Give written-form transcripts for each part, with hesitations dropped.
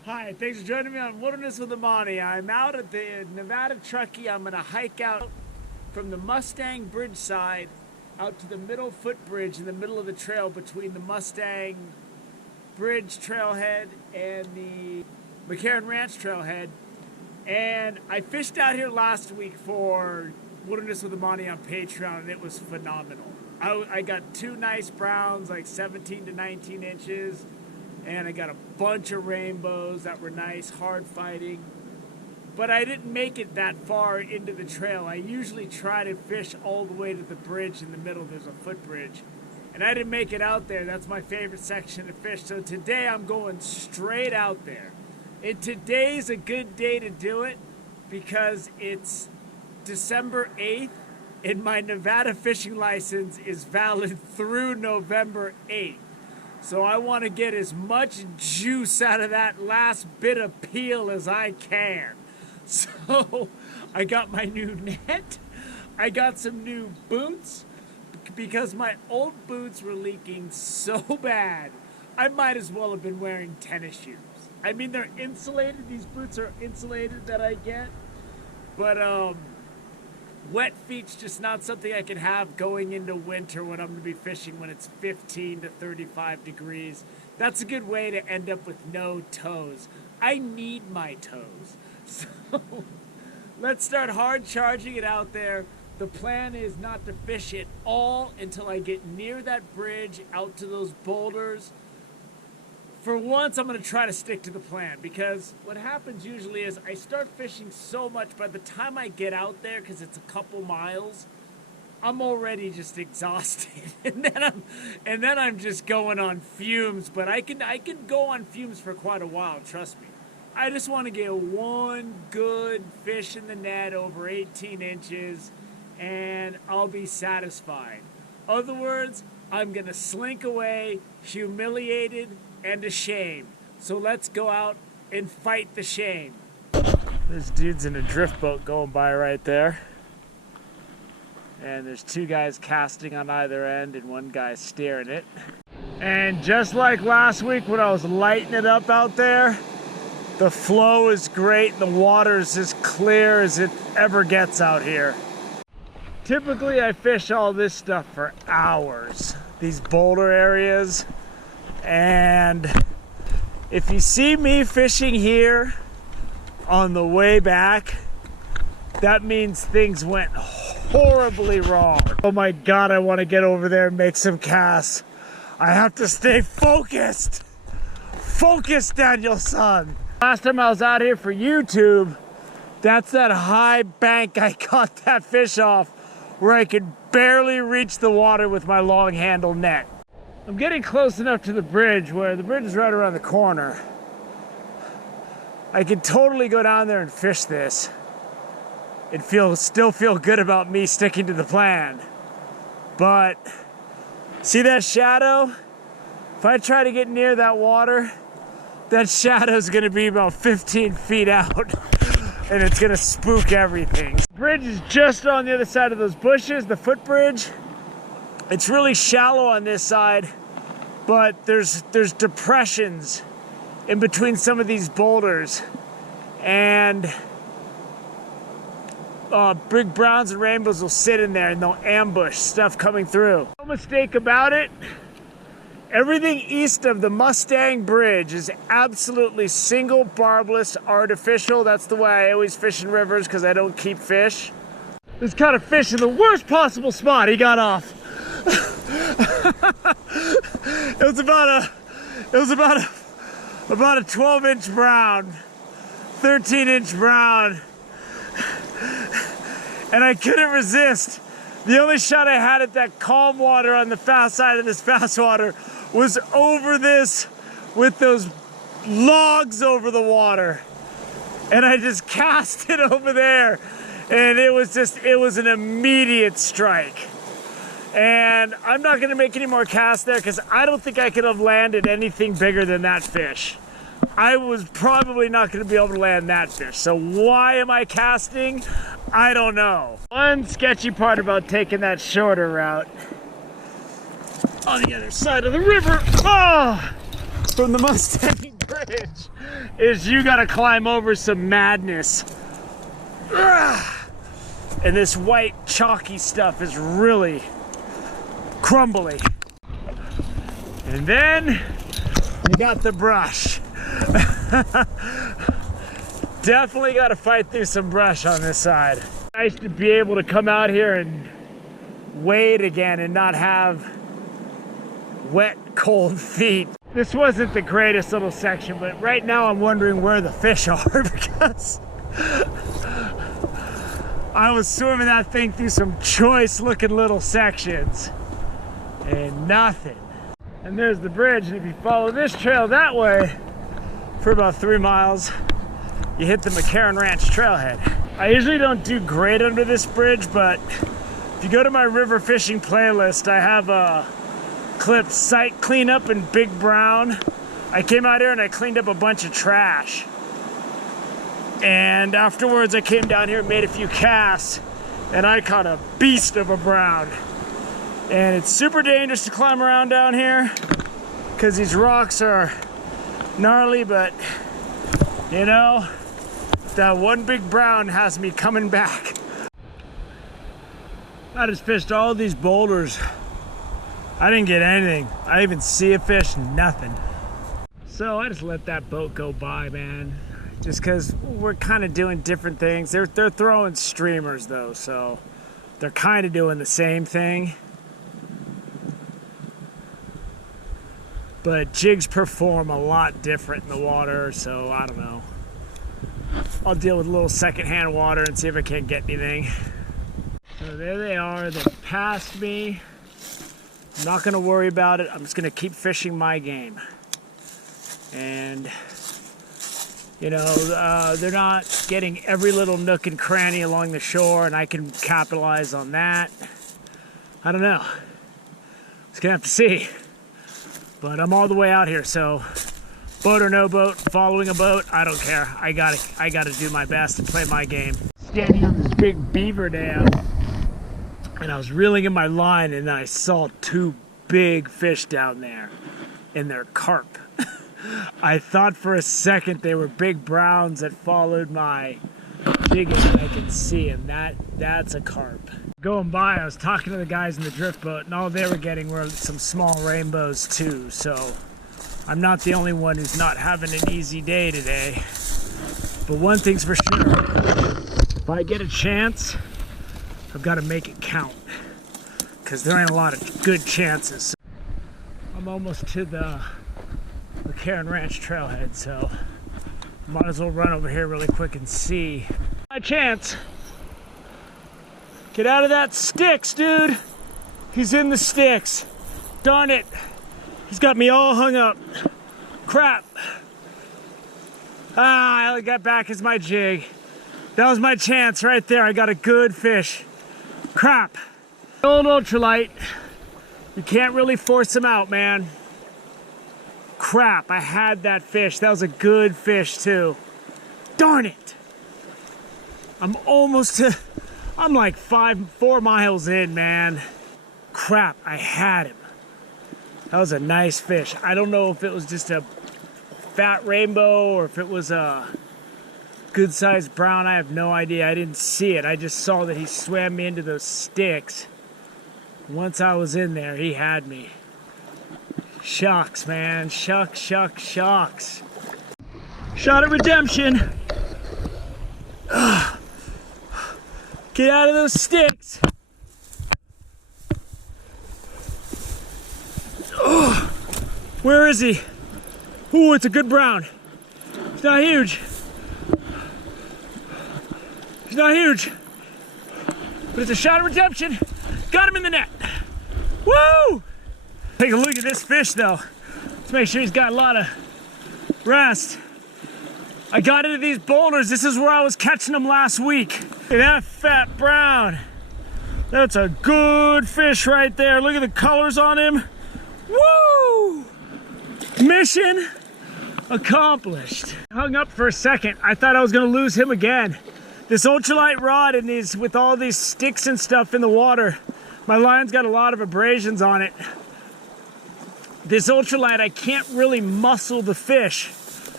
Hi, thanks for joining me on Wilderness with Amani. I'm out at the Nevada Truckee. I'm going to hike out from the Mustang Bridge side out to the middle footbridge in the middle of the trail between the Mustang Bridge trailhead and the McCarran Ranch trailhead. And I fished out here last week for Wilderness with Amani on Patreon, and it was phenomenal. I got two nice browns, like 17 to 19 inches. And I got a bunch of rainbows that were nice, hard fighting. But I didn't make it that far into the trail. I usually try to fish all the way to the bridge in the middle. There's a footbridge. And I didn't make it out there. That's my favorite section to fish. So today I'm going straight out there. And today's a good day to do it because it's December 8th and my Nevada fishing license is valid through November 8th. So I want to get as much juice out of that last bit of peel as I can. So I got my new net. I got some new boots because my old boots were leaking so bad. I might as well have been wearing tennis shoes. I mean, they're insulated. These boots are insulated that I get. But wet feet's just not something I can have going into winter when I'm going to be fishing when it's 15 to 35 degrees. That's a good way to end up with no toes. I need my toes. So let's start hard charging it out there. The plan is not to fish it all until I get near that bridge out to those boulders. For once, I'm going to try to stick to the plan because what happens usually is I start fishing so much by the time I get out there, because it's a couple miles, I'm already just exhausted, and then I'm just going on fumes. But I can go on fumes for quite a while. Trust me. I just want to get one good fish in the net over 18 inches, and I'll be satisfied. Other words, I'm going to slink away, humiliated and ashamed. So let's go out and fight the shame. This dude's in a drift boat going by right there. And there's two guys casting on either end and one guy steering it. And just like last week when I was lighting it up out there, the flow is great. The water is as clear as it ever gets out here. Typically I fish all this stuff for hours, these boulder areas. And if you see me fishing here on the way back, that means things went horribly wrong. Oh my God, I want to get over there and make some casts. I have to stay focused. Focus, Daniel-san. Last time I was out here for YouTube, that's that high bank I caught that fish off where I could barely reach the water with my long handle net. I'm getting close enough to the bridge where the bridge is right around the corner. I can totally go down there and fish this and still feel good about me sticking to the plan. But see that shadow? If I try to get near that water, that shadow is going to be about 15 feet out and it's going to spook everything. The bridge is just on the other side of those bushes, the footbridge. It's really shallow on this side, but there's depressions in between some of these boulders, and big browns and rainbows will sit in there and they'll ambush stuff coming through. No mistake about it, everything east of the Mustang Bridge is absolutely single barbless artificial. That's the way I always fish in rivers because I don't keep fish. This kind of fish in the worst possible spot. He got off. It was about a 12-inch brown, 13-inch brown, and I couldn't resist. The only shot I had at that calm water on the fast side of this fast water was over this with those logs over the water, and I just cast it over there, and it was an immediate strike. And I'm not gonna make any more casts there because I don't think I could have landed anything bigger than that fish. I was probably not gonna be able to land that fish. So why am I casting? I don't know. One sketchy part about taking that shorter route on the other side of the river, from the Mustang bridge is you gotta climb over some madness. And this white chalky stuff is really crumbly. And then you got the brush. Definitely gotta fight through some brush on this side. Nice to be able to come out here and wade again and not have wet, cold feet. This wasn't the greatest little section, but right now I'm wondering where the fish are because I was swimming that thing through some choice looking little sections and nothing. And there's the bridge, and if you follow this trail that way for about 3 miles, you hit the McCarran Ranch trailhead. I usually don't do great under this bridge, but if you go to my river fishing playlist, I have a clip, site cleanup in Big Brown. I came out here and I cleaned up a bunch of trash. And afterwards I came down here and made a few casts, and I caught a beast of a brown. And it's super dangerous to climb around down here because these rocks are gnarly, but you know, that one big brown has me coming back. I just fished all these boulders. I didn't get anything. I didn't even see a fish, nothing. So I just let that boat go by, man. Just because we're kind of doing different things. They're throwing streamers though, so they're kind of doing the same thing. But jigs perform a lot different in the water, so I don't know. I'll deal with a little secondhand water and see if I can't get anything. So there they are, they're past me. I'm not gonna worry about it. I'm just gonna keep fishing my game. And you know, they're not getting every little nook and cranny along the shore, and I can capitalize on that. I don't know. Just gonna have to see. But I'm all the way out here, so boat or no boat, following a boat, I don't care. I gotta do my best and play my game. Standing on this big beaver dam, and I was reeling in my line, and I saw 2 big fish down there, and they're carp. I thought for a second they were big browns that followed my jigging, and I could see them. That's a carp. Going by, I was talking to the guys in the drift boat, and all they were getting were some small rainbows too, so I'm not the only one who's not having an easy day today. But one thing's for sure, if I get a chance, I've got to make it count, because there ain't a lot of good chances. I'm almost to the McCarran Ranch trailhead, so might as well run over here really quick and see my chance. Get out of that sticks, dude. He's in the sticks. Darn it. He's got me all hung up. Crap. All I got back is my jig. That was my chance right there. I got a good fish. Crap. Old ultralight. You can't really force him out, man. Crap, I had that fish. That was a good fish too. Darn it. I'm like 4 miles in, man. Crap, I had him. That was a nice fish. I don't know if it was just a fat rainbow or if it was a good sized brown. I have no idea. I didn't see it. I just saw that he swam me into those sticks. Once I was in there, he had me. Shucks, man. Shucks. Shot at redemption. Get out of those sticks. Oh, where is he? Ooh, it's a good brown. It's not huge. It's not huge. But it's a shot at redemption. Got him in the net. Woo! Take a look at this fish though. Let's make sure he's got a lot of rest. I got into these boulders. This is where I was catching them last week. Look at that fat brown. That's a good fish right there. Look at the colors on him. Woo! Mission accomplished. Hung up for a second. I thought I was gonna lose him again. This ultralight rod and with all these sticks and stuff in the water, my line's got a lot of abrasions on it. This ultralight, I can't really muscle the fish.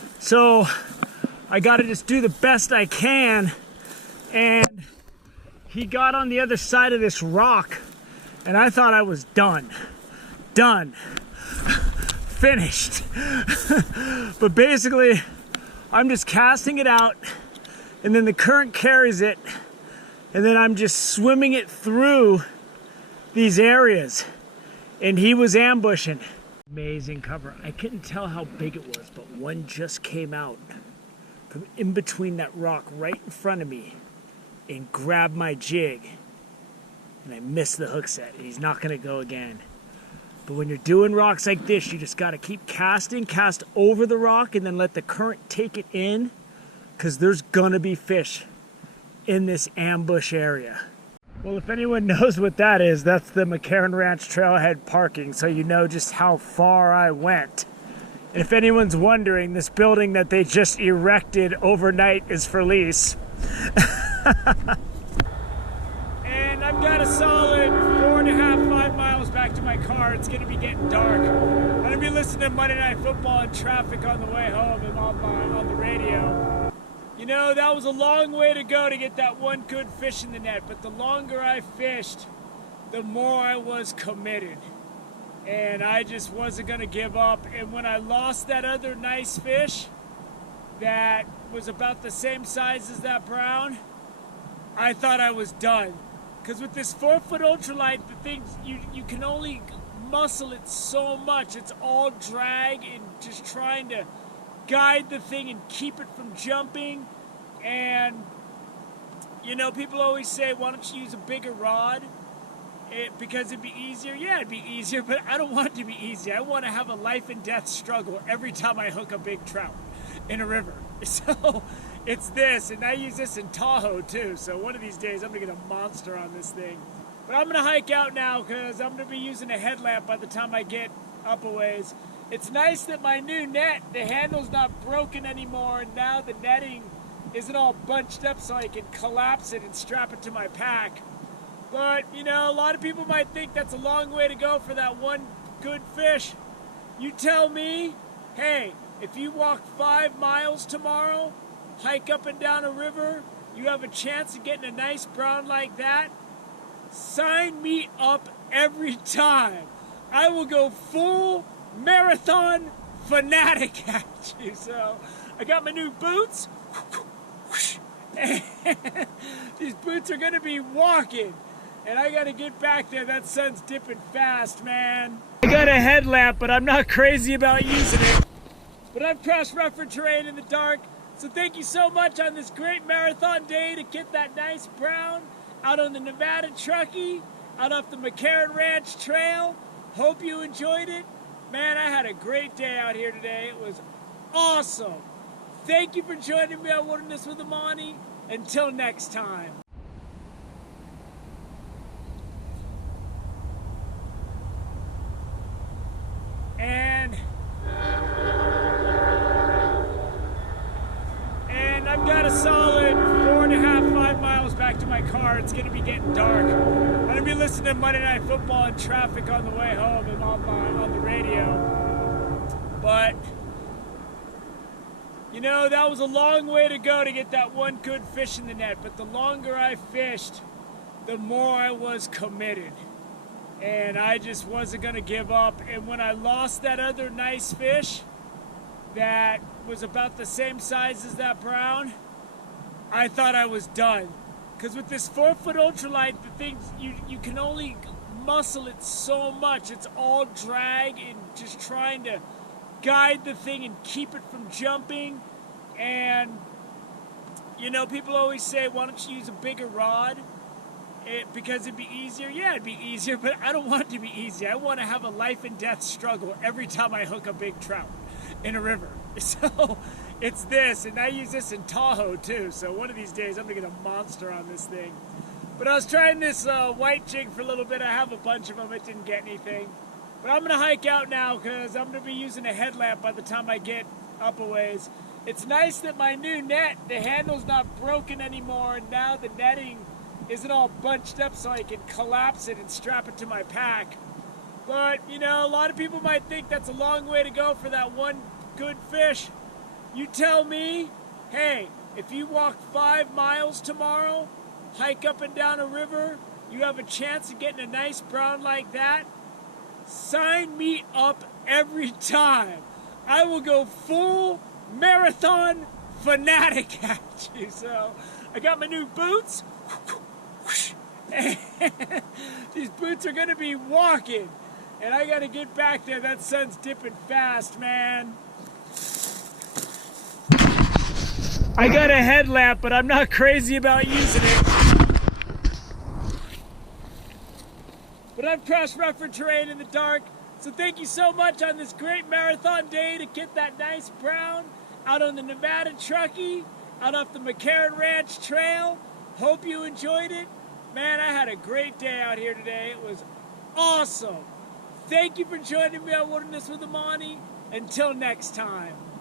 So I gotta just do the best I can. And he got on the other side of this rock and I thought I was done. Finished. But basically, I'm just casting it out and then the current carries it and then I'm just swimming it through these areas. And he was ambushing. Amazing cover. I couldn't tell how big it was, but one just came out from in between that rock right in front of me and grabbed my jig. And I missed the hook set. He's not gonna go again. But when you're doing rocks like this, you just gotta keep casting, cast over the rock and then let the current take it in, because there's gonna be fish in this ambush area. Well, if anyone knows what that is, that's the McCarran Ranch Trailhead parking, so you know just how far I went. And if anyone's wondering, this building that they just erected overnight is for lease. And I've got a solid 4.5, 5 miles back to my car. It's gonna be getting dark. I'm gonna be listening to Monday Night Football and traffic on the way home and on the radio. You know, that was a long way to go to get that one good fish in the net, but the longer I fished, the more I was committed. And I just wasn't gonna give up. And when I lost that other nice fish that was about the same size as that brown, I thought I was done. Because with this 4-foot ultralight, the thing, you can only muscle it so much. It's all drag and just trying to guide the thing and keep it from jumping. And, you know, people always say, why don't you use a bigger rod? Because it'd be easier. Yeah, it'd be easier, but I don't want it to be easy. I want to have a life and death struggle every time I hook a big trout in a river. So it's this, and I use this in Tahoe too. So one of these days I'm gonna get a monster on this thing. But I'm gonna hike out now because I'm gonna be using a headlamp by the time I get up a ways. It's nice that my new net, the handle's not broken anymore, and now the netting isn't all bunched up so I can collapse it and strap it to my pack. But, you know, a lot of people might think that's a long way to go for that one good fish. You tell me, hey, if you walk 5 miles tomorrow, hike up and down a river, you have a chance of getting a nice brown like that, sign me up every time. I will go full marathon fanatic at you. So I got my new boots. These boots are gonna be walking, and I gotta get back there. That sun's dipping fast, man. I got a headlamp, but I'm not crazy about using it. But I've crossed rougher terrain in the dark, so thank you so much on this great marathon day to get that nice brown out on the Nevada Truckee, out off the McCarran Ranch Trail. Hope you enjoyed it. Man, I had a great day out here today. It was awesome. Thank you for joining me on Wilderness with Amani. Until next time. And I've got a solid 4.5, 5 miles back to my car. It's gonna be getting dark. I'm gonna be listening to Monday Night Football and traffic on the way home and on the radio. But, you know, that was a long way to go to get that one good fish in the net. But the longer I fished, the more I was committed. And I just wasn't gonna give up. And when I lost that other nice fish that was about the same size as that brown, I thought I was done. Because with this 4-foot ultralight, the thing, you can only muscle it so much. It's all drag and just trying to guide the thing and keep it from jumping. And, you know, people always say, why don't you use a bigger rod? Because it'd be easier. Yeah, it'd be easier, but I don't want it to be easy. I want to have a life and death struggle every time I hook a big trout in a river. So it's this, and I use this in Tahoe too. So one of these days I'm gonna get a monster on this thing. But I was trying this white jig for a little bit. I have a bunch of them. It didn't get anything. But I'm gonna hike out now because I'm gonna be using a headlamp by the time I get up a ways. It's nice that my new net, the handle's not broken anymore, and now the netting isn't all bunched up so I can collapse it and strap it to my pack. But, you know, a lot of people might think that's a long way to go for that one good fish. You tell me, hey, if you walk 5 miles tomorrow, hike up and down a river, you have a chance of getting a nice brown like that, sign me up every time. I will go full marathon fanatic at you. So I got my new boots. These boots are going to be walking. And I got to get back there. That sun's dipping fast, man. I got a headlamp, but I'm not crazy about using it. But I've crossed rougher terrain in the dark. So thank you so much on this great marathon day to get that nice brown out on the Nevada Truckee, out off the McCarran Ranch Trail. Hope you enjoyed it. Man, I had a great day out here today. It was awesome. Thank you for joining me on Wilderness with Amani. Until next time.